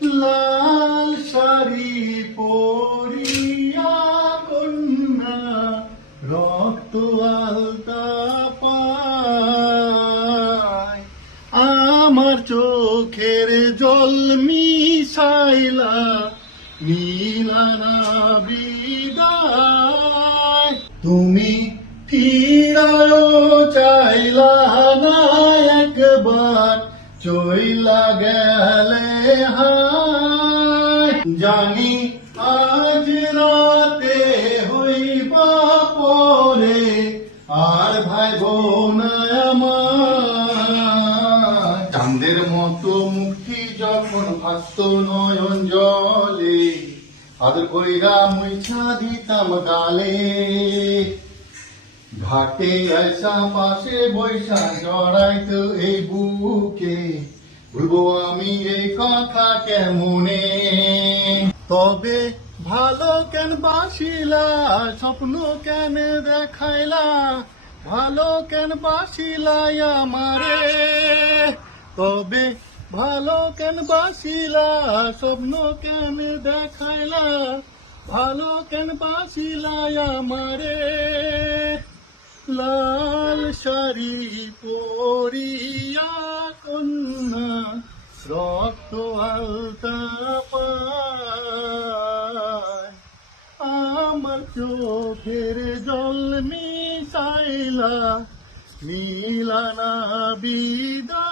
লাল শাড়ি পরিয়া কন্যা রক্ত আলতা পায়, আমার চোখের জল মিশাইলা মিলানা বিদায়। তুমি ফিরাও চাইলা না একবার, চইলা গেলে হায়। জানি আজ রাতে হইবা পরে আর ভাই বোন আমার। চাঁদের মতো মুক্তি যখন ভাসত নয়ন জলে, আদর কইরা মুইছা দিতাম গালে। ঘাটে আইসা পাশে বৈশা জড়াইতো এই বুকে, ভুলবো আমি এই কথা কেমনে। তবে ভালো কেন বাসিলা, স্বপ্ন কেন দেখাইলা, ভালো কেন বাসিলা আমারে। তবে ভালো কেন বাসিলা, স্বপ্ন কেন দেখাইলা, ভালো কেন বাসিলা আমারে। লাল শাড়ি পরিয়া কন্যা রক্ত আলতা পায়, আমার চোখের জল মিশাইলা মিলানা বিদায়।